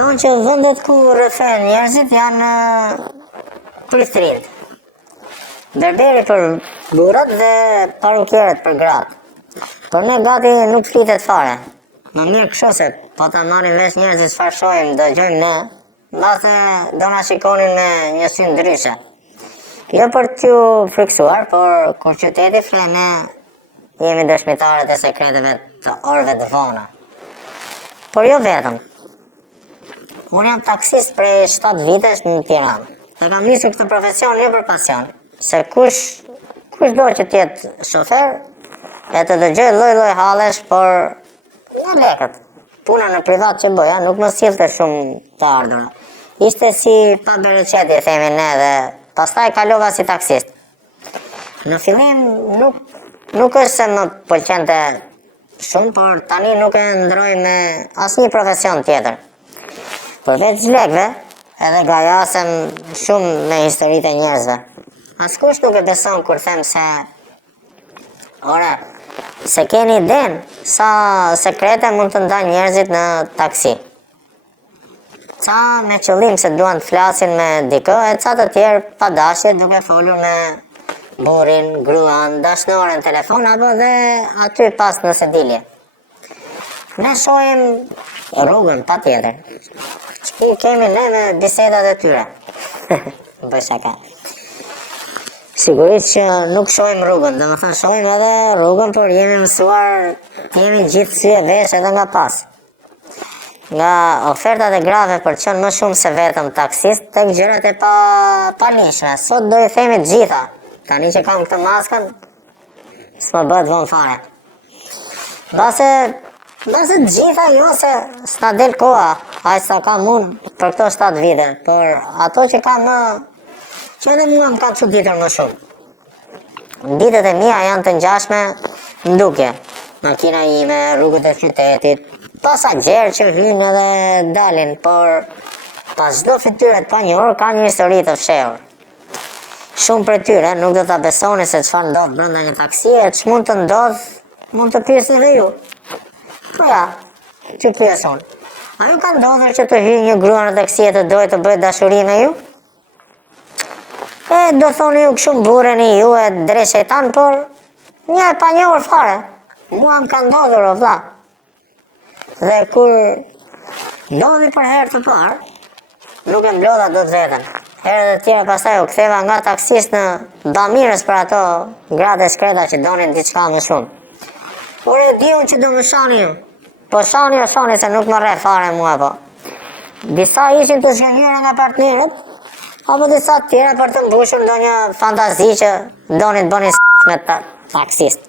Thonë që vendet ku rrethen njerëzit janë pristërit. Berberi për burrat dhe parukierët për gratë. Por ne gati nuk flitet fare. Më mirë kështu se po ta marrin vesh njerëzit çfarë shohim, dëgjojmë ne, mbase do na shikonin me një sy ndryshe. Jo për t'ju friksuar, por kur qyteti fle ne jemi dëshmitarët e sekreteve të orëve të vona. Por jo vetëm. Unë jam taksist prej 7 vitesh në Tiranë. Dhe kam nisur këtë profesion jo për pasion, se kush do që t'jetë shofer, e të dëgjoj lloj hallesh, por në lekët. Puna në privat që bëja nuk më sillte shumë të ardhurë. Ishte si pa bereqeti, themi ne, dhe pastaj kalova si taksist. Në fillim nuk është se më pëlqente shumë, por tani nuk e ndroj me asnjë profesion tjetër. Përveç lekëve, edhe gajasem shumë me historitë e njerëzve. Askush nuk e beson kur them se se keni iden sa sekrete mund të ndajnë njerëzit në taksi. Ca me qëllim se duan të flasin me dikë, e ca të tjerë pa dashje duke folur me burrin, gruan, dashnoren, telefon apo dhe aty pas në sedilje. Ne shohim rrugën patjetër. Ç'i kemi ne me bisedat e tyre. Bëj shaka. Sigurisht që nuk shohim rrugën, domethënë shohim edhe rrugën, por jemi mësuar të jemi gjithë sy e vesh edhe nga pas. Nga ofertat e grave për të qenë më shumë se vetëm taksist tek gjërat e palishme. Sot do i themi të gjitha. Tani që kam këtë maskën, s'më bëhet vonë fare. Mbase të gjitha jo se s'na del koha, aq sa kam unë për këto 7 vite, por ato që kam që edhe mua më kanë çuditur më shumë. Ditët e mia janë të ngjashme ndukje. Makina ime, rrugët e qytetit, pasagjerë që hynë edhe dalin, por pas çdo fytyre të panjohur ka një histori të fshehur. Shumë prej tyre nuk do ta besoni se çfarë ndodh brenda një taksie, ç'mund të ndodh, mund të pyesni edhe ju. Po ja, që pyes unë. A ju ka ndodhur që të hyjë një grua në taksi e të dojë të bëjë dashuri me ju? Do thoni ju kështu burreni ju e dre shejtan, por një e panjohur fare. Mua më ka ndodhur o vlla. Dhe kur ndodhi për herë të parë, nuk e mblodha dot veten. Herët e tjera pastaj u ktheva nga taksist në bamirës për ato gratë e shkreta që donin diçka më shumë. Por e diun që do më shani ju. Po shani se nuk më rre fare mua po. Disa ishin të zgjenjura nga partnerët, apo disa tjera për të mbushur ndonjë fantazi që donin të bënin me taksist.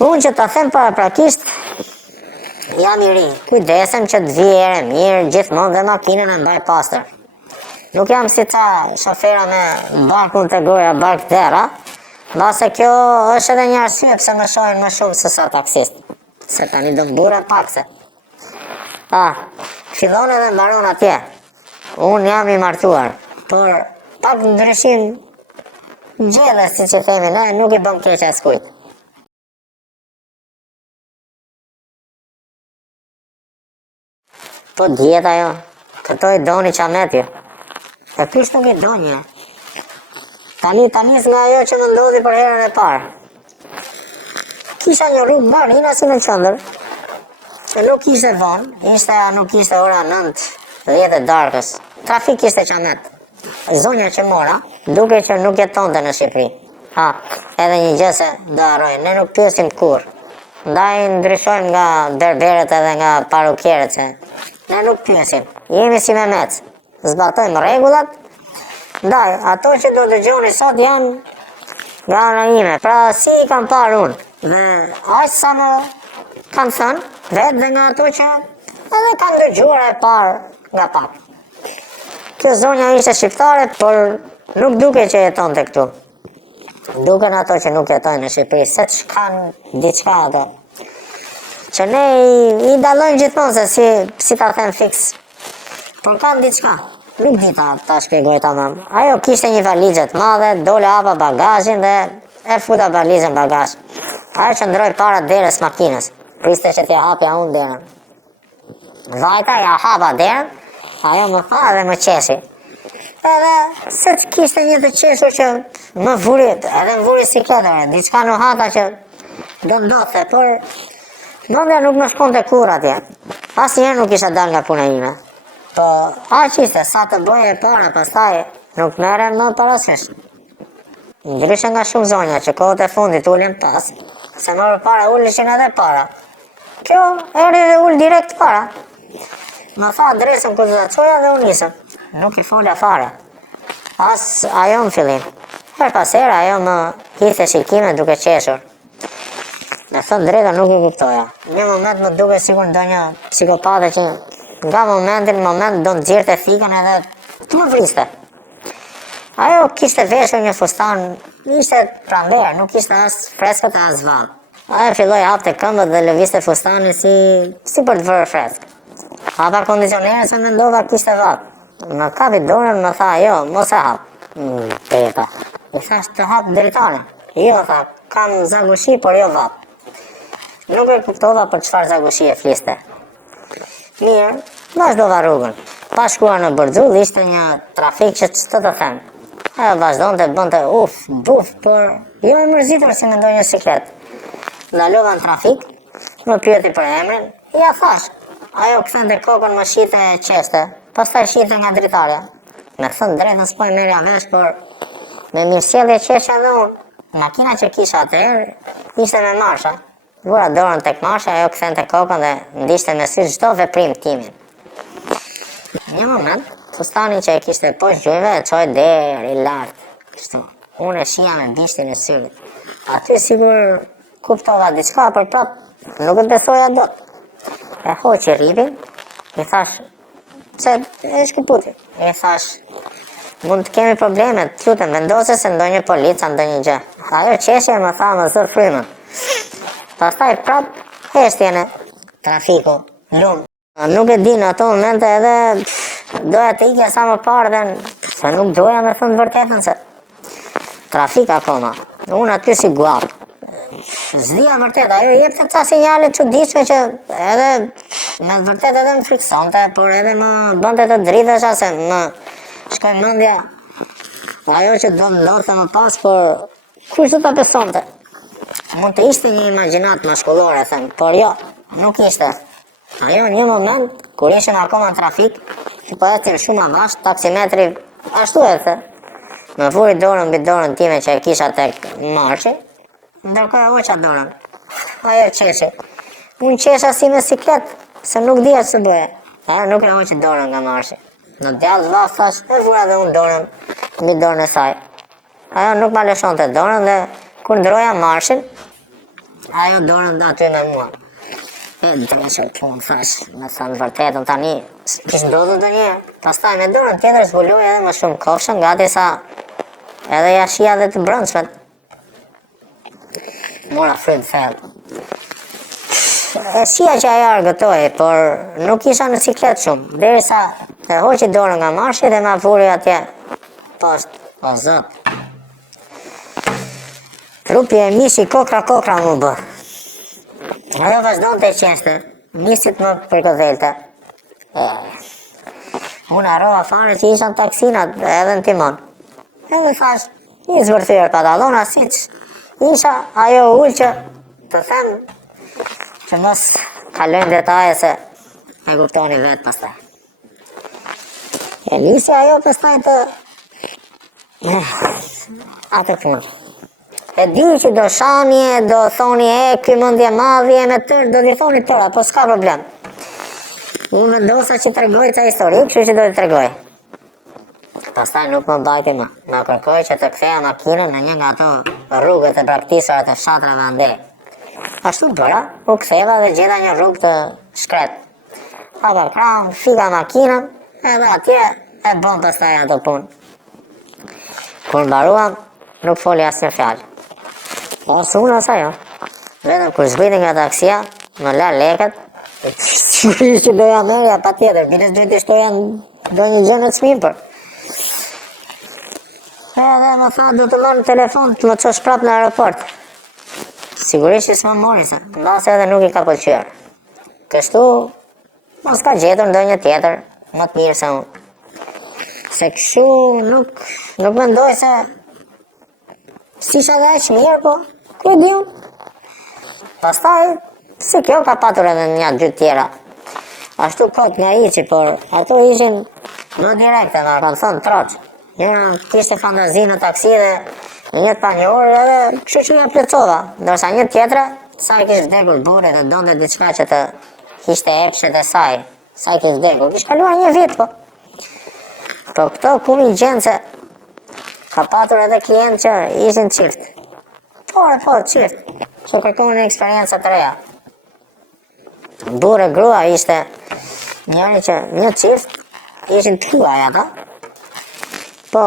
Unë që ta them paraprakisht, jam i ri, kujdesem që të vijë ere mirë gjithmonë dhe makinën e mbaj pastër. Nuk jam si ca shofera me barkun të goja, bark dera, mbase kjo është edhe një arsye pse më shohin më shumë se sa taksist. Se tani do mbure pakse. Fillon edhe mbaron atje. Unë jam i martuar, por pak ndryshim gjelle, si që themi ne, nuk i bëm keq askujt. Po djet ajo, këto i doni qamet ju. E kush nuk i doni. Tanis nga ajo që më ndodhi për herën e parë. Kisha një rrugë marina si në qëndër, e nuk ishte vonë, nuk ishte ora 9:10 e darkës. Trafik ishte qamet. Zonja që mora, duke që nuk jetonte në Shqipëri. Edhe një gjë se do harroj, ne nuk pyesim kurrë. Ndaj ndryshojmë nga berberet edhe nga parukierët se ne nuk pyesim. Jemi si Mehmet. Zbatojmë rregullat. Ndaj, ato që do dëgjoni sot janë nga ana ime. Pra si i kam parë unë. Dhe aq sa më kanë thënë, vetë dhe nga ato që edhe kanë dëgjuar e parë nga pak. Kjo zonja ishte shqiptare, por nuk duke që jetonte këtu. Duken ato që nuk jetojnë në Shqipëri, se që kanë diçka ato. Që ne i dallojmë gjithmonë se si ta them fiks. Por kanë diçka. Nuk di ta shpjegoj tamam. Ajo kishte një valizhe të madhe, dole hapa bagazhin dhe e futa valizën bagazh. Ajo qëndroi para derës makinës. Priste që t'ja hapja unë derën. Vajta, ja hapa derën, ajo më tha dhe më qeshi. Edhe, se që kishte një të qeshur që më vurit, edhe më vurit si ketëre, diçka në hata që do ndodhte, por mendja nuk më shkonte kur atje. Asnjëherë nuk isha dal nga puna ime. Po, aq ishte, sa të bëje para, pastaj nuk merren më parasysh. Ndryshe nga shumë zonja që kohët e fundit ulin pas, se më përpara ulishin edhe para. Kjo erdhi dhe ul direkt para. Më tha adresën ku do ta çoja dhe unë nisëm. Nuk i fola fare. As ajo në fillim. Her pas here ajo më hithe shikime duke qeshur. Me thënë drejta nuk i kuptoja. Një moment më duke sikur ndonjë psikopate që nga moment do nxirrte fikën edhe të më vriste. Ajo kishte veshur një fustan, ishte pranver, nuk ishte as freskët as vallë. Ajo filloi hapte këmbët dhe lëvizte fustanin si për të vërë fresk. Hapa kondicionerën se mendova kishte vallë. Më kapi dorën, më tha, jo, mos e hap. Pepa. I thash të hap dritare. Jo, tha, kam zagushi, por jo vap. Nuk e kuptova për çfarë zagushi e fliste. Mirë, vazhdova rrugën. Pa shkuar në Bërxull ishte një trafik që ç'të të them. Ajo vazhdonte bënte buf, por jo e mërzitur si mendoj një siklet. Ndalova në trafik, më pyeti për emrin, ja thash. Ajo kthente kokën më shite e qeshte, pastaj shite nga dritarja. Me thënë drejtën s'po e merja vesh, por me mirësjellje qeshja edhe unë. Makina që kisha atëherë ishte me marsha. Vura dorën tek marsha, ajo kthente kokën dhe ndiqte me sy çdo veprim timin. Një moment, fustani që e kishte poshtë gjujve e çoi deri lart. Kështu, unë e shija me bishtin e syrit. Aty sigur kuptova diçka, por prap nuk e besoja dot. E hoqi rripin, i thash, se e shkuputi. I thash, mund të kemi probleme, të lutem, vendose se ndonjë polica, ndonjë gjë. Ajo qeshje më tha më zër frymën. Pastaj prap heshtjene, trafiku, lumë. Nuk e di në ato momente edhe doja të ikja sa më parë dhe se nuk doja me thënë vërtetën se trafik akoma. Unë aty si guap. Zdia vërtet, ajo jepte ca sinjale çuditshme që edhe me vërtet edhe më friksonte, por edhe më bënte të dridhesha se më shkoj mendja ajo që do ndodhte më pas, por kush do ta besonte? Mund të ishte një imagjinat maskullore, them, por jo, nuk ishte. Ajo një moment, kur ishim akoma në trafik, që po ecim shumë avash, taksimetri ashtu e the. Më vuri dorën mbi dorën time që e kisha tek marshi, ndërkohë e hoqa dorën. Ajo qeshi. Unë qesha si me siklet, se nuk dija ç'të bëje. Ajo nuk e hoqi dorën nga marshi. Në djallë vaf thash, e vura dhe unë dorën mbi dorën e saj. Ajo nuk ma lëshonte dorën dhe kur ndroja marshin, ajo dorën aty me mua. E dreshër punë, thash, me thënë vërtetën tani, kishë ndodhur ndonjëherë. Pastaj me dorën tjetër zbuloj edhe më shumë kofshën, gati sa edhe ja shija dhe të brendshmet. Mora fryt thellë. E shija që ajo argëtoi, por nuk isha në siklet shumë, derisa e hoqi dorën nga marshi dhe ma vuri atje poshtë. O zot. Trupi e mishi kokra mu bë. Ajo vazhdonte e qeshte, nisit më përkëdhelte. Unë harrova fare që isha në taksinat edhe në timon. Edhe thash, një zvërthyër patallona siç isha, ajo ullë që të them që mos kalojnë detaje se e kuptoni vetë pastaj. E nisi ajo pastaj të atë punë. E di që do shani, do thoni ky mendje madhje me tërë, do t'i thoni tëra, po s'ka problem. Unë vendosa që tregoj ca histori, kështu që do t'i tregoj. Pastaj nuk më mbajti më. Më kërkoi që të ktheja makinën në një nga ato rrugët e braktisura të fshatrave ande. Ashtu bëra, u ktheva dhe gjeta një rrugë të shkret. Hapa krahun, fika makinën, edhe atje e bën pastaj ato punë. Kur mbaruam, nuk foli asnjë fjalë. As unë as ajo. Vetëm kur zbriti nga taksia, më la lekët. Sigurisht që doja merja pa tjetër, biles duhet të shtoja ndonjë gjë në çmim për. Edhe më tha do të marr në telefon të më çosh prap në aeroport. Sigurisht që s'më mori se, mbase edhe nuk i ka pëlqyer. Kështu Mos ka gjetur ndonjë tjetër më të mirë se unë. Se kështu nuk mendoj se si isha dhe aq mirë, po ku e di unë. Pastaj, si kjo ka patur edhe një dy tjera. Ashtu kot nga iqi, por ato ishin më direkte, nga kanë thënë troq. Njëra kishte fantazi në taksi dhe një pa një orë edhe kështu që ja plotova. Ndërsa një tjetra, sa i kishte vdekur burri dhe donte diçka që të kishte epshet e saj. Sa i kishte vdekur, kishte kaluar një vit, po. Po këto ku mi gjenë se ka patur edhe klient që ishin qift. Po, qift. Që kërkonin eksperjenca të reja. Burë e grua ishte njëri që një qift ishin të huaj ata. Po,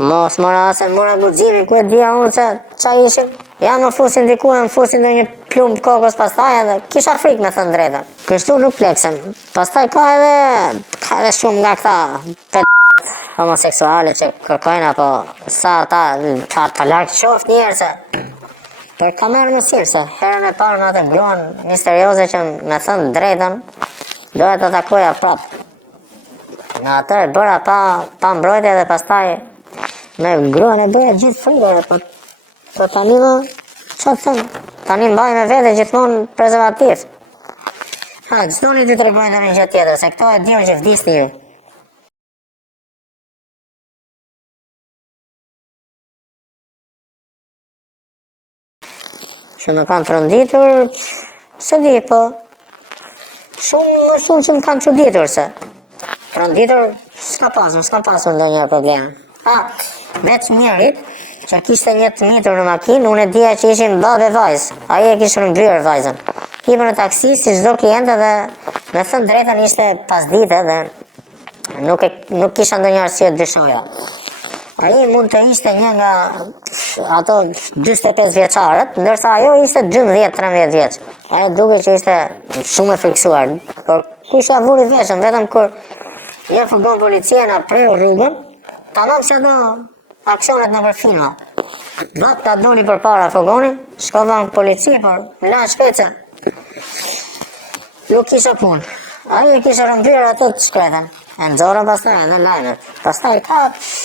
mos mora se mora guximi, ku e dhja unë që qa ishin. Ja më fusin diku e më fusin dhe një plumë kokës pastaj edhe kisha frikë me thënë drejta. Kështu nuk pleksem. Pastaj ka edhe shumë nga këta homoseksuale që kërkojnë apo sa ta larkë qoftë njerë se. Për ka merë në sirë se herën e parë në atë gruan misterioze që me thënë drejtën, dohet të takoja prapë. Në atër bëra pa mbrojtje dhe pastaj me gruan e bëja gjithë frikë, po tani më, që të thëmë, tani mbaj me vete gjithmonë prezervativ. Çdoni të tregojnë dhe një gjë tjetër, se këto e dio që vdisni ju. Që më kanë trënditur, se di, po, shumë që më kanë çuditur se. Trënditur, s'ka pasur ndonjë problem. Veç mirit, që kishte një të mitur në makinë, unë e dija që ishin babë e vajzë, aji e kishte mbryrë vajzën. Hipër në taksi si çdo klientë dhe me thënë drejtën ishte pasdite dhe nuk kisha ndonjë arsye të dyshoja. Ai mund të ishte një nga ato 45 vjeçarët, ndërsa ajo ishte 12-13 vjeç. Ajo duke që ishte shumë e friksuar, por kusha vuri veshën, vetëm kur një furgon policia na preu rrugën, tamam se do aksionet në për filma. Vat ta doli për para furgonit, shkova në polici, por la shpece. Nuk kisha punë. Ai e kisha rëmbyer ato të shkretën. E nëzorën pastaj edhe lajmet. Pastaj ka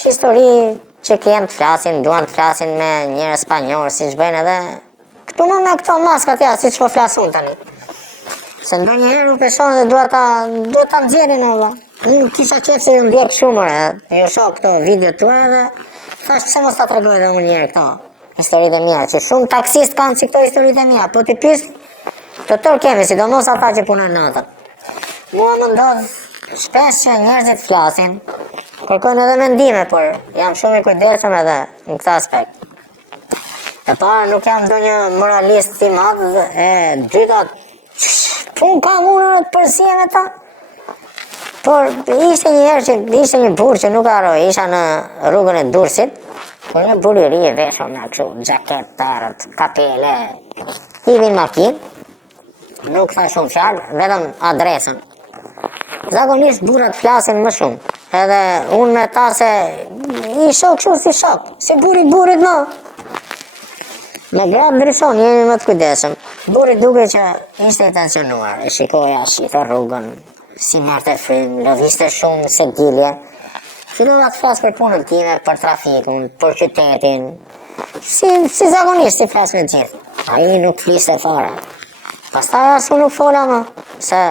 histori që klientë flasin, duan të flasin me njerëz spanjor, si që bëjnë edhe këtu më me këto maskat ja, si që po flasun tani. Se ndonjëherë u peshon dhe duat ta nxjerrin olla. Unë kisha qef se ju ndjek shumër, ju shoh këto video tua edhe thash pse mos ta tregoj edhe unë njerë këto historitë e mia, që shumë taksist kanë si këto historitë e mia, po ti pyes të tërë kemi, sidomos ata që punojnë natën. Mua më ndodh shpesh që njerëzit flasin, kërkojnë edhe mendime, por jam shumë i kujdesshëm edhe në këtë aspekt. E para nuk jam ndonjë moralist i madh, e dyta pun kam unë të përsiem me ta. Por ishte një herë që ishte një burr që nuk harroj, isha në rrugën e Durrësit, por një burr i ri e veshur me kështu xhaketë perët, kapele, hivin makinë, nuk tha shumë fjalë, vetëm adresën. Zakonisht burrat flasin më shumë, edhe unë me ta se i shok shumë si shok, si burrit më. Me gratë ndryshon, jemi më të kujdesshëm. Burri duke që ishte i tensionuar, e shikoja shite rrugën, si merrte frym, lëvizte shumë se dilje. Fillova të flas për punën time, për trafikun, për qytetin. Si zakonisht si flas me gjithë. Ai nuk fliste fare. Pastaj as unë nuk fola më, se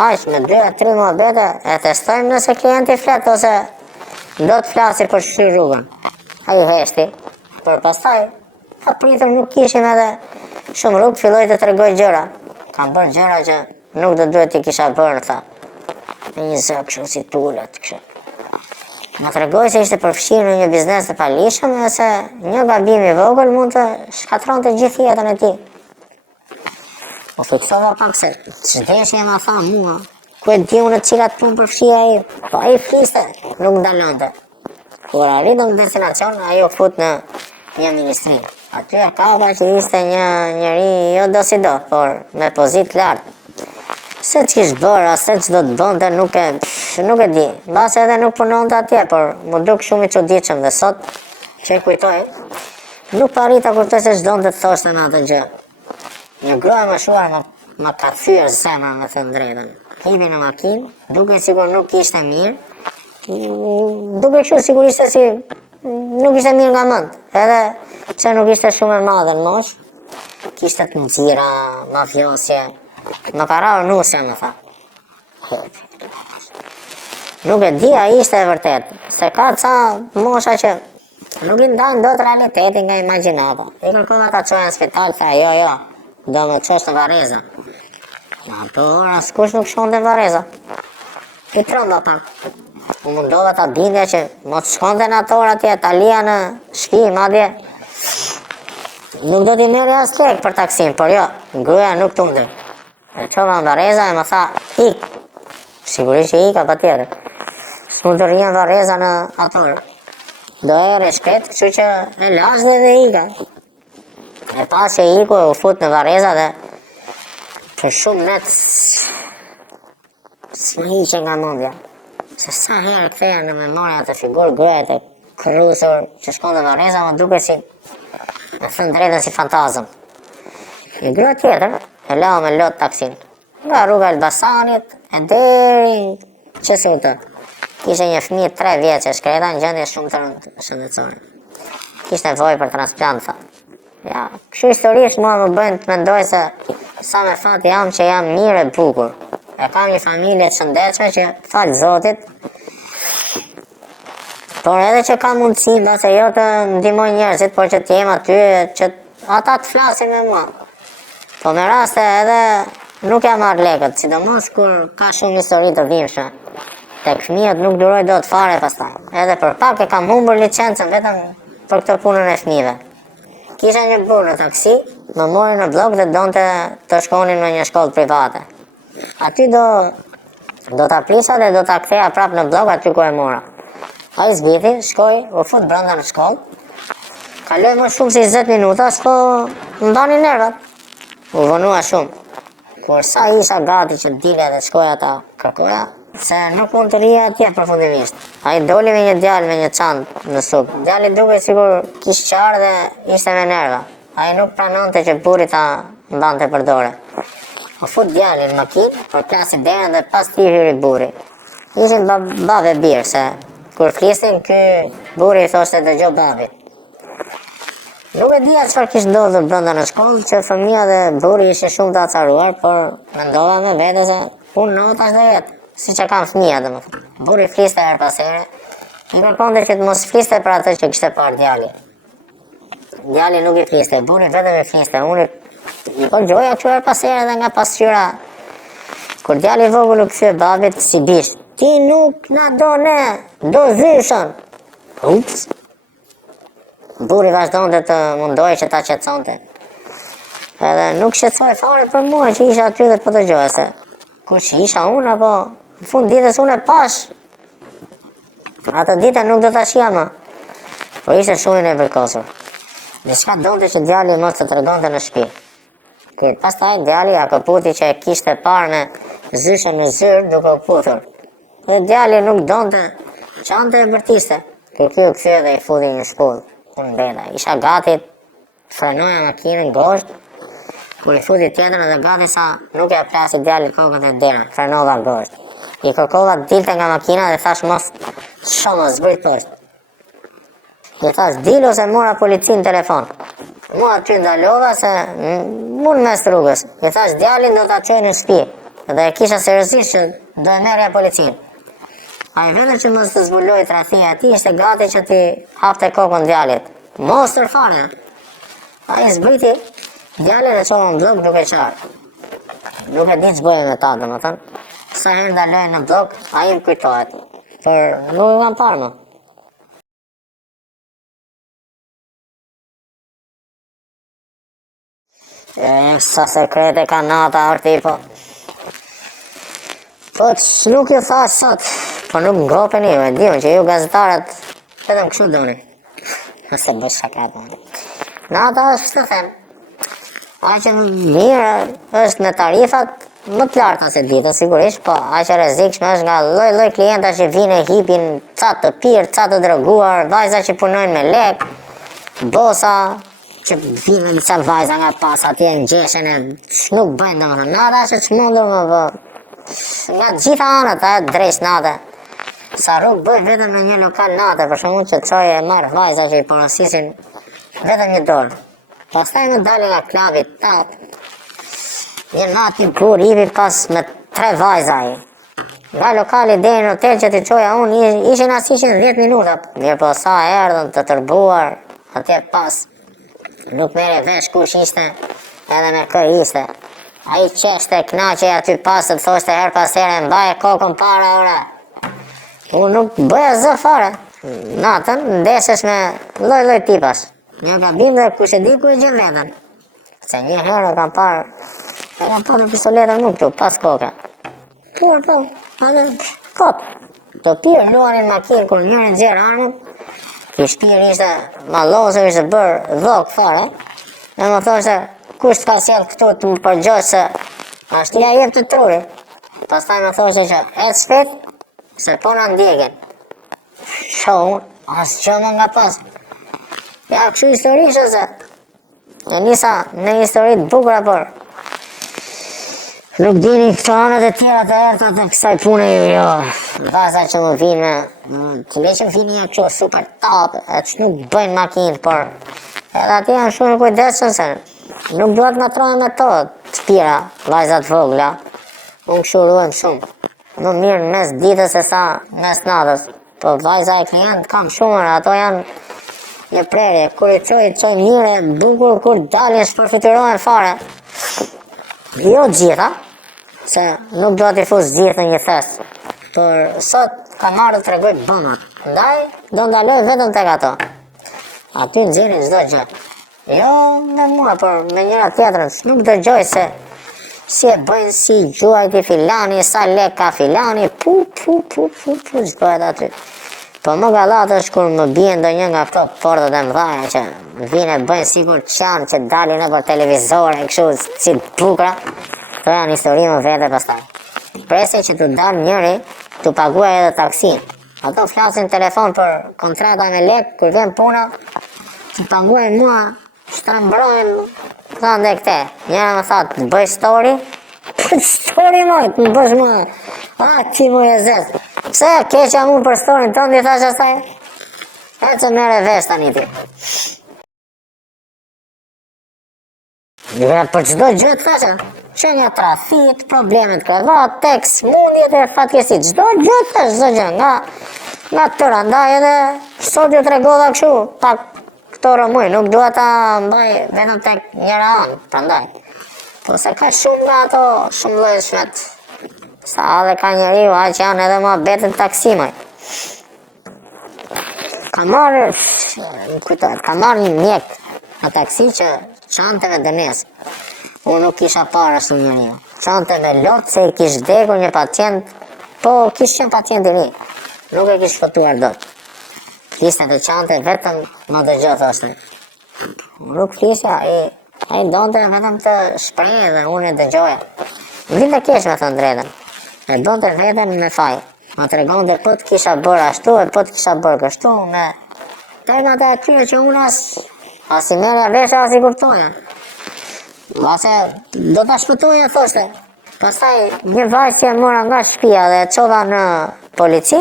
aq me 2-3 muhabete e testojmë nëse klienti flet ose do të flasi për shty rrugën. Ai heshti, por pastaj pa pritur nuk kishim edhe shumë rrugë, filloi të tregoj gjëra. Kam bërë gjëra që nuk do duhet i kisha bërë, tha. Me një zë kështu si tullet kështu. Më tregoi se ishte përfshirë në një biznes të palishëm dhe se një gabim i vogël mund të shkatronte gjithë jetën e tij. Po fiksova pak se ç'deshje ma tha mua, ku e di unë cilat punë përfshia ai, po ai fliste, nuk ndalonte. Kur arritëm në destinacion, ai u fut në një ministri. Aty e kapa që ishte një njeri jo do si do, por me pozitë lartë. Se ç'kish bërë, se ç'do të bënte, nuk e di. Mbas edhe nuk punonte atje, por mu duk shumë i çuditshëm dhe sot që e kujtoj, nuk parita kuptoj se ç'donte të thoshte në atë gjë. Një grua më shuar më ka thyer zemrën me thënë drejtën. Hipi në makinë, duke sigur nuk ishte mirë, duke që sigurisht si nuk ishte mirë nga mend, edhe pse nuk ishte shumë e madhe në mosh, kishte të nxira, mafjosje, më ka rarë nusja më tha. Nuk e di a ishte e vërtet, se ka ca mosha që nuk i ndajnë do të realitetin nga imaginata. I kërkova ta qoja në spital, tha jo, do me qosh të Vareza. Në ato ora s'kush nuk shkon të Vareza. I tromba pak. U mundova ta bindja që mos shkonte në ato ora atje, ta lija në shpi, madje. Nuk do t'i merri as lek për taksim, por jo, gruaja nuk tundë. E qova në Vareza e më tha, ik. Sigurisht që ika pa tjetër. S'mund të rria në Vareza në ato ora. Do e shpet, kështu që e lasë dhe ika. E pas që iku e u fut në Vareza dhe për shumë net s'ma hiqe nga mendja. Se sa herë ktheja në memoria të figurë gruaja e kërrusur që shkon në Vareza, më duke si në thënë drejtën si fantazëm. Një grua tjetër e lau me lot taksin nga rruga Elbasanit e deri që sotë. Kishte një fëmijë 3 vjeç, shkreta në gjendje shumë të shëndetësore. Kishte nevojë për transplant, tha. Ja, kështu historisht mua më bëjnë të mendoj se sa me fat jam që jam mirë e bukur. E kam një familje të shëndetshme që falë Zotit, por edhe që kam mundësi, base jo të ndihmoj njerëzit, por që t'jem aty, që ata të flasin me mua. Po me raste edhe nuk jam marrë lekët, sidomos kur ka shumë histori të vimshme. Tek fëmijët nuk duroj dot fare pastaj. Edhe për pak e kam humbur licencën vetëm për këtë punën e fëmijëve. Kisha një burr në taksi, më mori në blok dhe donte të shkonin në një shkollë private. Aty do ta prisha dhe do ta ktheja prap në blok aty ku e mora. Ai zgjidhi, shkoi, u fut brenda në shkollë. Kaloi më shumë se 20 minuta, s'po mbani nervat. U vonua shumë. Kur sa isha gati që dile dhe shkoja ta kërkoja, se nuk mund të rria atje përfundimisht. Ai doli me një djalë me një çantë në suk. Djali duke sigur kishte qarë dhe ishte me nerva. Ai nuk pranonte që burri ta mbante për dorë. U fut djali në makinë për klasi derën dhe pas t'i hyri burri. Ishin babë e birë, se kur flisnin ky burri i thoshte dëgjoj babit. Nuk e dija çfarë kishte ndodhur brenda në shkollë, që fëmia dhe burri ishin shumë të acaruar, por mendova me vete se unë notash do jetë. Si që kam fëmija dhe më thë. Burri fliste her pas here, i kërkonte që të mos fliste për atë që kishte parë djali. Djali nuk i fliste, burri vetëm i fliste, unë i po gjoja që her pas here dhe nga pasqyra. Kur djali vogël u kthye babit si bish, ti nuk na do ne, do zyshën. Ups. Burri vazhdonte të mundoj që ta qetësonte. Edhe nuk shqetësoj fare për mua që isha aty dhe po të gjoja se kur që isha unë, apo në fund ditës unë e pash. Atë dite nuk do të shia më. Po ishte shumë i nevërkosur. Diçka donte që djali mos të tregonte në shtëpi. Kur pastaj djali ja këputi që e kishte parë me zyshën në zyrë duke u puthur. Dhe djali nuk donte çante e bërtiste. Kur ky u kthye dhe i futi një shpull. Unë mbeta. Isha gati, frenoja makinën gosht. Kur i futi tjetër dhe gati sa nuk e plasi djali kokët e dera, frenova gosht. I kërkova dilte nga makina dhe thash mos shumë zbrit poshtë. I thash dil ose mora policin telefon. Mua aty ndalova se mund mes rrugës. I thash djalin do ta çoj në shtëpi. Dhe e kisha seriozisht që do e merrja policin. Ai vetëm që mos të zbuloj tradhia, ti ishte gati që ti hapte kokën djalit. Mos fare. Ai zbriti. Djallën e qova në blok duke qarë. Nuk e di që bëjë me ta, domethënë. Sa herë ndaloj në blok, a i më kujtohet. Për nuk i kam parë më. Sa sekrete ka nata, orti, po. Po që nuk ju tha sot, po nuk ngopeni ju, e diun që ju gazetarët vetëm kështu doni. Nëse bësh shakat. Nata është të them. Aq e mirë është me tarifat më të larta se ditën sigurisht, po aq e rrezikshme është nga lloj klienta që vinë e hipin ca të pirë, ca të droguar, vajza që punojnë me lek, bosa që vinë me ca vajza nga pas atje në gjeshen e nuk bëjnë domethënë. Nata është ç'mundur më vë. Nga gjitha anët, drejt natë. Sa rrugë bëj vetëm në një lokal natë, për shembull që çoj e marr vajza që i porosisin vetëm një dorë. Pastaj më dalë nga klavi tap. Një natë i kur ivi pas me 3 vajza ai. Nga lokali deri në hotel që t'i çoja unë ishin as 10 minuta. Mirë po sa erdhën të tërbuar atje pas. Nuk mere vesh kush ishte, edhe me kë ishte. Ai qeshte knaqe aty pas të thoshte her pas here mbaje kokën para ore. Unë nuk bëja zë fare. Natën ndeshesh me lloj tipash. Një gabim dhe kush e di ku e gjen veten. Se një herë kam parë në pistoletën nuk këtu, pas koke. Po, edhe kop. Të pirë luanin makinë kur njërin gjerë armën. I shpirë ishte malozër, ishte bërë dhok fare. E më thoshte, kush t'ka sjell këtu të më përgjojë se ashtu ja jep të truri. Pastaj më thoshte që ecë shpejt, se po na ndjekin. Shoh, asë që më nga pas. Ja, kështu historisë se. E nisa në historitë bukura, por nuk dini këto anët e tjera të erta të kësaj pune jo. Vaza që më vinë të leqen vini ja kështu super top, e që nuk bëjnë makinë, por edhe ati janë shumë kujdesshëm se nuk duhet nga trojnë me to të pira, vajzat vogla. Unë kështu ruhem shumë. Më mirë në mes ditës se sa mes natës. Po vajza e klient kam shumër, ato janë një prerje. Kur i çoj mire, bukur, kur dalin shpërfytyrohen fare. Jo gjitha, se nuk do t'i fus gjithë në një thes. Por sot kam marrë të tregoj bëmat. Ndaj, do ndaloj vetëm tek ato. Aty nxjerrin çdo gjë. Jo me mua, por me njëra tjetrën. Nuk dëgjoj se si e bëjnë, si gjuajti filani, sa lek ka filani, ç'dohet aty. Po më gallat është kur më bien ndonjë nga këto portat e mëdha që vinë e bëjnë sikur qanë që dalin nëpër televizore, kështu si bukra. Këto janë histori më vete pastaj. Presi që t'u dal njëri, t'u paguaj edhe taksin. Ato flasin telefon për kontrata me lek, kur vjen puna, t'u paguaj mua, shtrembrojnë, thonë dhe këte. Njëra më thot, të bëj story? Story moj, të më bësh mua. Ti mu e zezë. Pse keqa mu për storin tonë, di thash asaj? E që mere vesh tani ti. Ja, për çdo gjë të thasha. Që një trafik, problemet kravat, tekst, mundjet e fatkesit, çdo gjë të thash, çdo gjë. Nga tëra, ndaj edhe sot ju tregova kështu, pak këto rëmuj, nuk dua ta mbaj vetëm tek njëra anë, prandaj. Po se ka shumë nga ato, shumë lloje shmet. Sa edhe ka njeriu, aq janë edhe ma betën taksimaj. Ka marrë një mjek në taksi që çanteve dënes. Unë nuk kisha parë ashtu njeriu. Çante me lot se i kish vdekur një pacient, po kish qenë pacient i ri. Nuk e kish fëtuar dot. Kishte të çante vetëm më dëgjoj thoshte. Nuk flisja, ai donte vetëm të shprehej dhe unë e dëgjoja. Vinte keq me thënë drejtën. E donte veten me faj. Ma tregonte po të kisha bërë ashtu e po të kisha bërë kështu me termat e atyre që unë as i merja vesh as i kuptoja. Ase do ta shpëtoja thoshte. Pastaj një vajzë që e mora nga shtëpia dhe e çova në polici.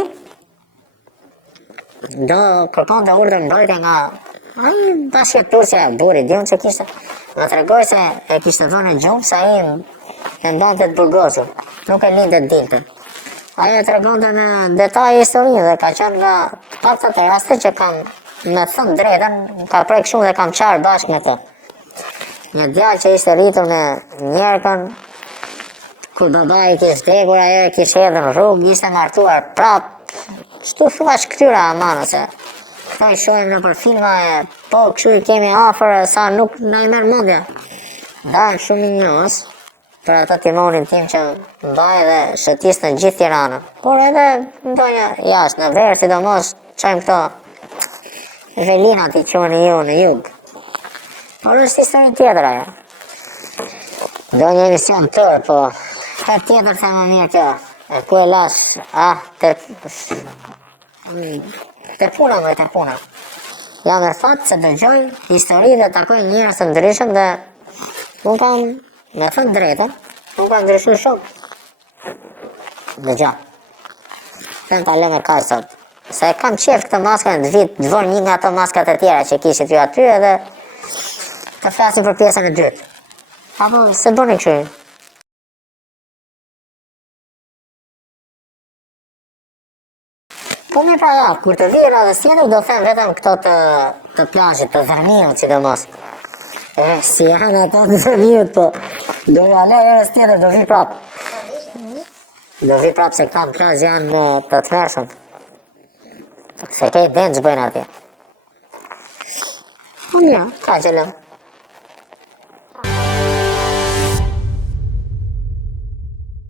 Do kërkonte urdhër mbrojtje nga ai bashkëpunëtorja e burrit, diun se kishte. Ma tregoi se e kishte vënë në gjumë sa ai e mbante të burgosur. Nuk e linte të dilte. Ajo e tregonte me detaje historinë dhe ka qenë nga paktat e raste që kam me thënë drejtën, ka prek shumë dhe kam qarë bashkë me të. Një djalë që ishte rritur me njerëkën, kur babai kishte vdekur, ajo e kishte hedhur në rrugë, ishte martuar prap. Ç'tu thuash këtyra amanëse? Këta i shohim nëpër filma e po kështu i kemi afër sa nuk na i merr mendja. Dalë shumë i njohës për ato timonin tim që mbaj dhe shëtis në gjithë Tiranën. Por edhe ndonjë jashtë, në verë, sidomos qojmë këto velinat i quhen ju në jug. Por është histori tjetër ajo. Do një emision tërë, po ka tjetër se më mirë kjo. E ku e lash, te puna. Jam e fatë se dëgjoj histori dhe takoj njerëz të ndryshëm dhe unë kam me thënë drejtën, unë kam ndryshuar shumë. Dhe gja. Kënë ta lëmër kaj sot. Se kam qef këtë maska në vit, të vërë një nga ato maskat e tjera që kishit ju aty edhe të flasim për pjesën e dytë. Apo se bërni këshyrin. Po mirë pra ja, kur të vira dhe s'jenë do them vetëm këto të plazhit, të Zërmiut që do mos. Si janë ato të Zërmiut, po do ja le erës tjetër, do vi prap. Do vi prap se këta në plazh janë të tmerrshëm. Se kej dënë që bëjnë atje. Po mirë, ka që lëmë.